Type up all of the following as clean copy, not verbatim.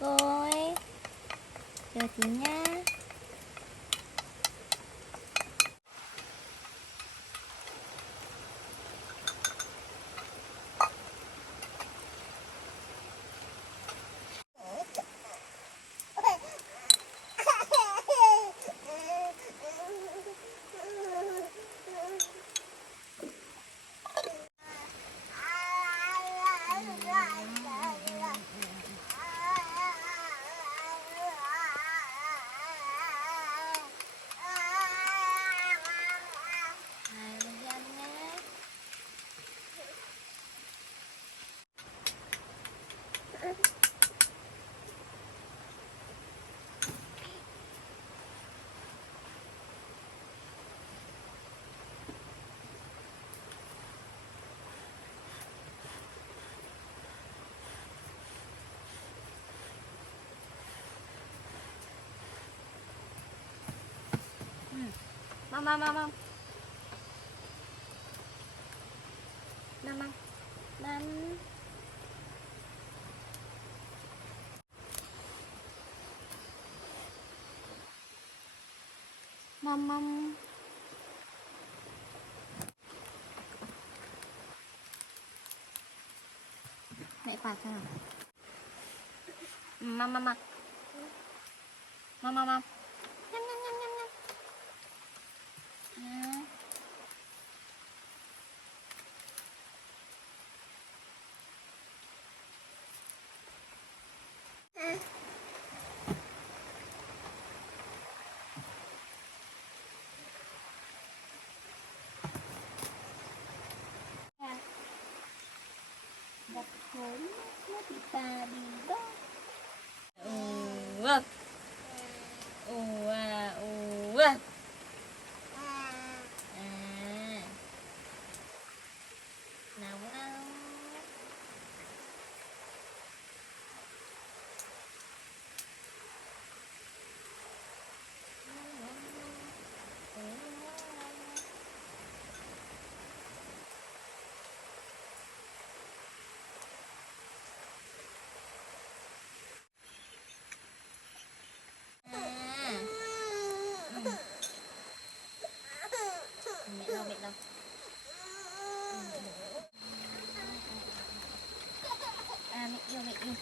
được rồi. Chờ chị nha. Mom. Mom. Mẹ quạt cho nào. Mom. Nhâm. Gặp hối nó bị bà đi đó. Ủa. Nào nào. Mẹ đâu. Mẹ yêu.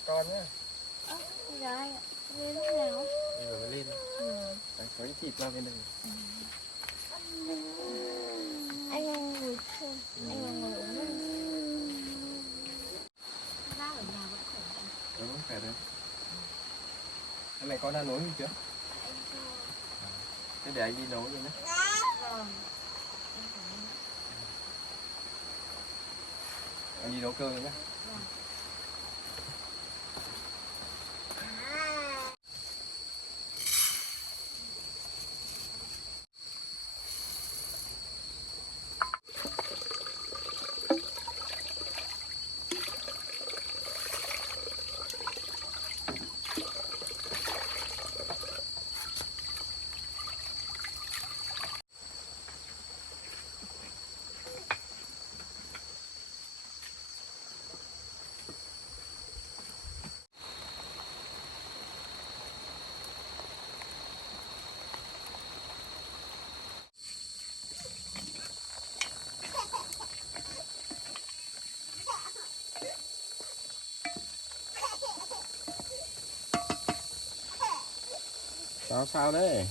mẹ con nhá. Rồi, lên lúc nào? Bây giờ mới lên. Đấy, có cái thịt ra bên đây. Anh ngồi thôi, anh ngồi uống nước. Ra ở nhà vẫn khỏe không? Đúng không? Khỏe đấy. Thế mẹ con đã nấu gì chưa? Anh chưa. Thế để anh đi nấu luôn nhé. Vâng. Anh đi nấu cơm nhé. Vâng. Sao đấy?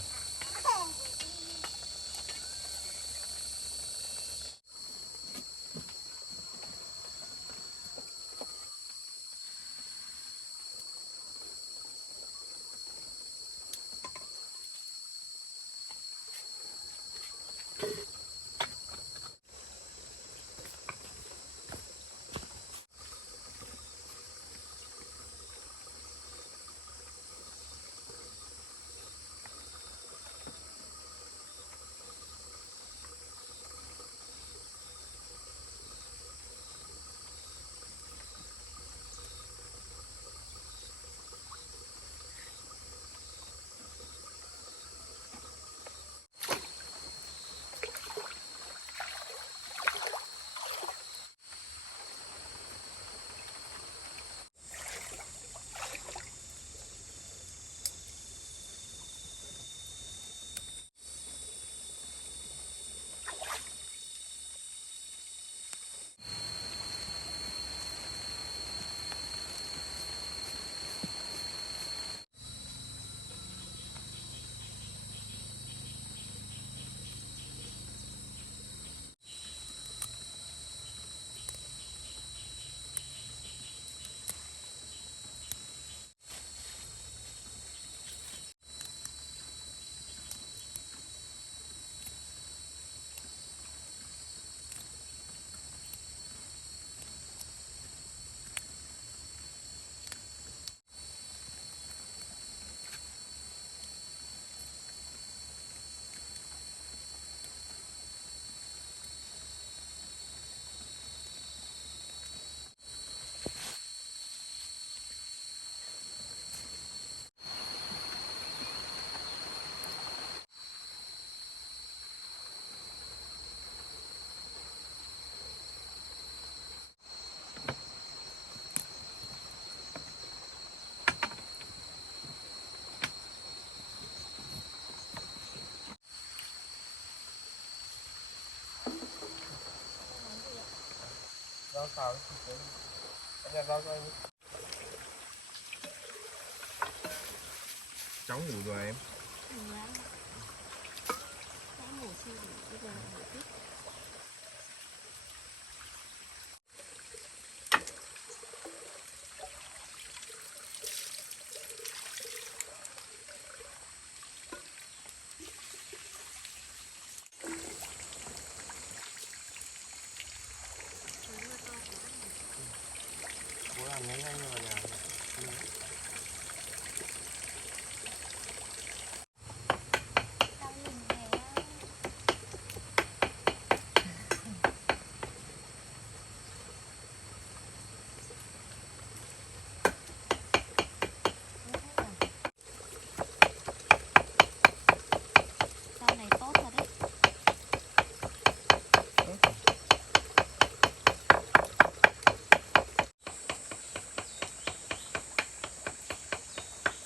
Rau xào cái thịt đấy. Anh nhặt rau cho anh. Cháu ngủ rồi em. Ngủ lắm. Cháu ngủ chưa đủ, bây giờ ngủ tiếp. Bố làm nhanh nhanh vào nhà. Tao nhìn về á. Rau này tốt thật đấy.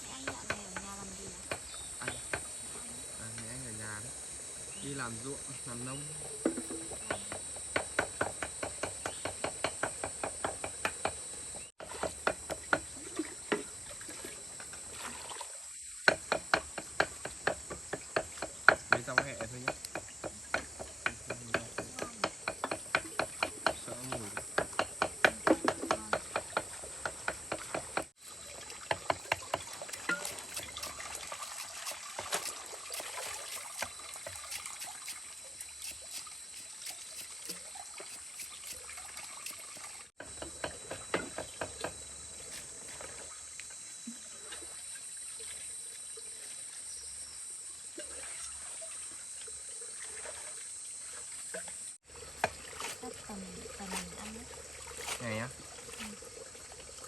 Mẹ anh dạo này ở nhà làm gì à? Mẹ anh ở nhà đấy. Đi làm ruộng, làm nông. Này á.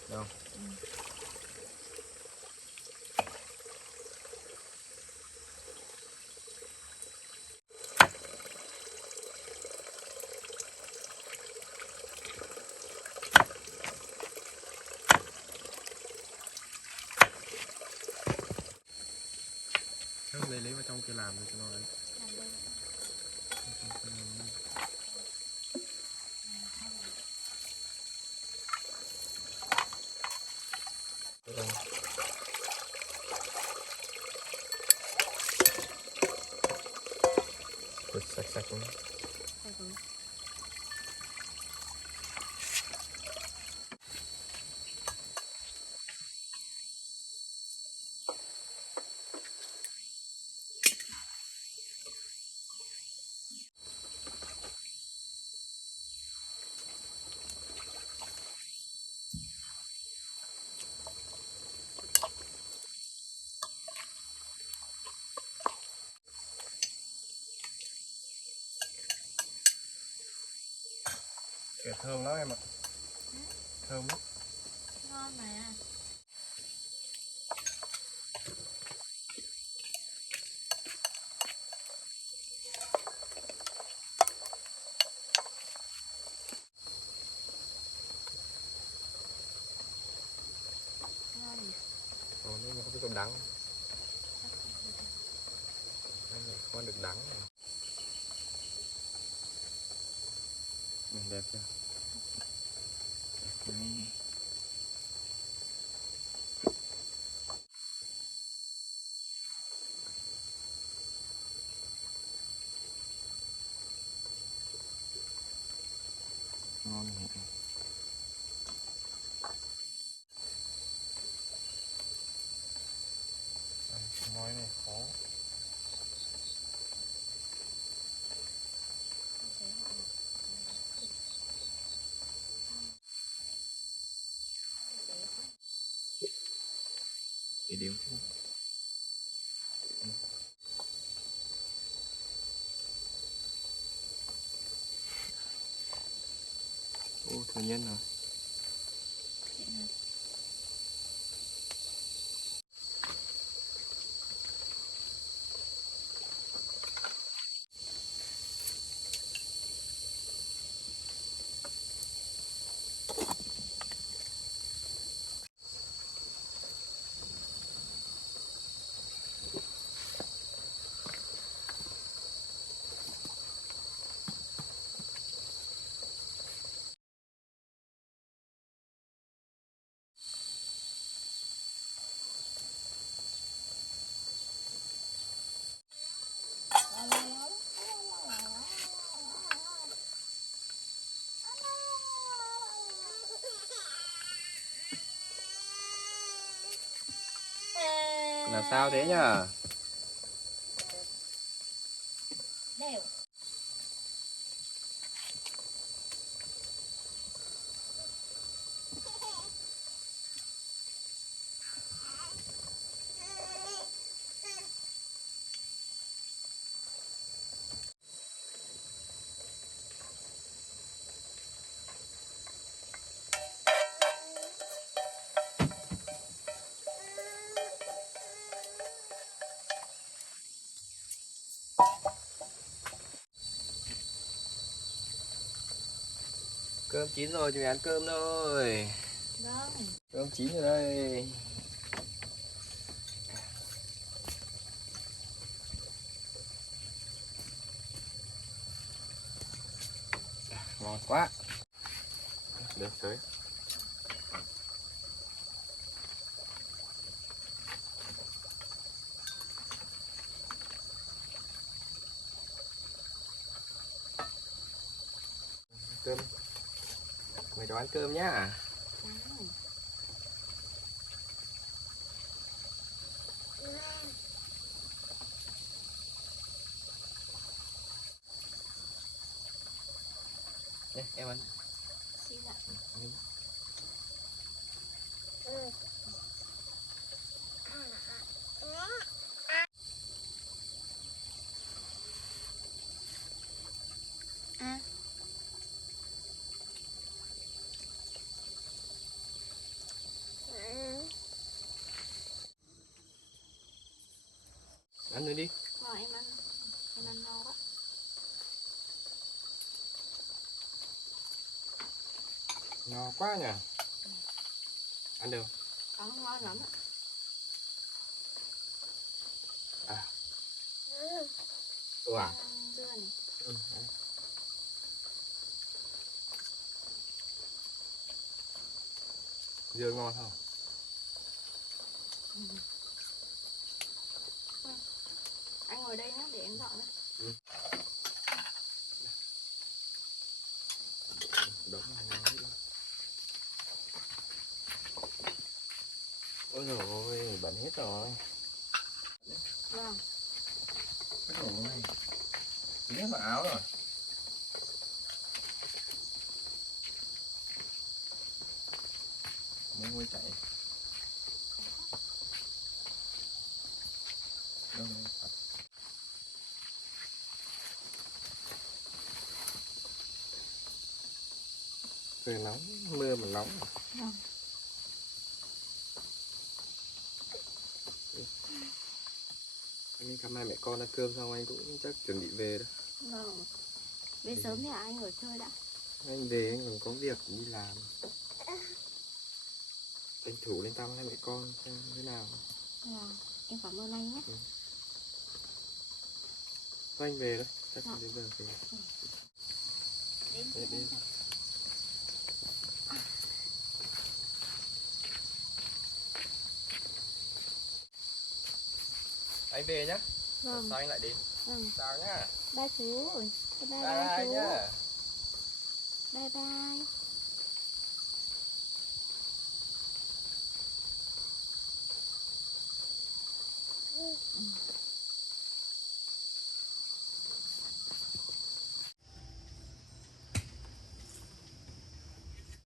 Đâu? Lấy vào trong kia làm được cho nó ấy. Làm đây. Sạch sạch luôn. Sạch rồi. Kẻ thơm lắm em ạ. Thơm lắm. Ngon mà. Ngon nhỉ? Ồ, nhưng mà không biết có đắng. Con được đắng này. Đẹp chưa? Đấy. Ngon nhỉ. Món này khó. Để điểm chứ. Ô, tự nhiên rồi. Là sao thế nhở? Đều. Cơm chín rồi, chúng mình ăn cơm thôi. Vâng. Cơm chín rồi đây. Ngon quá. Được tới. Cơm. Mày cho ăn cơm nhá. Đây, em ăn. Xin ạ. Ăn nữa đi. Rồi em ăn no đó. No quá nhỉ. Ăn được. Còn nó ngon lắm á. À. Ừ à? Ăn dưa này. Ừ. Dưa ngon không? Ừ. Anh ngồi đây nhé để em dọn đấy. Ừ. Đúng rồi. Ôi dồi ôi, bẩn hết rồi. Vâng. Cái đồ này dính vào áo rồi. Mồ hôi chảy. Đâu đâu. Trời nóng, mưa mà nóng. Vâng. Anh đi thăm hai mẹ con ăn cơm xong anh cũng chắc chuẩn bị về đó. Vâng. Về sớm thì anh ở chơi đã. Anh về anh còn có việc đi làm. Tranh thủ lên thăm hai mẹ con xem thế nào. Vâng. Em cảm ơn anh nhé. Ừ. Thôi anh về đó, chắc Dạ. đến giờ về. Đến Để đi. Anh về nhá. Vâng. Sao anh lại đến? Vâng. Chào nhá. Bye chú. Bye bye, Bye bye bye chú. nhá. Bye bye. Ừ.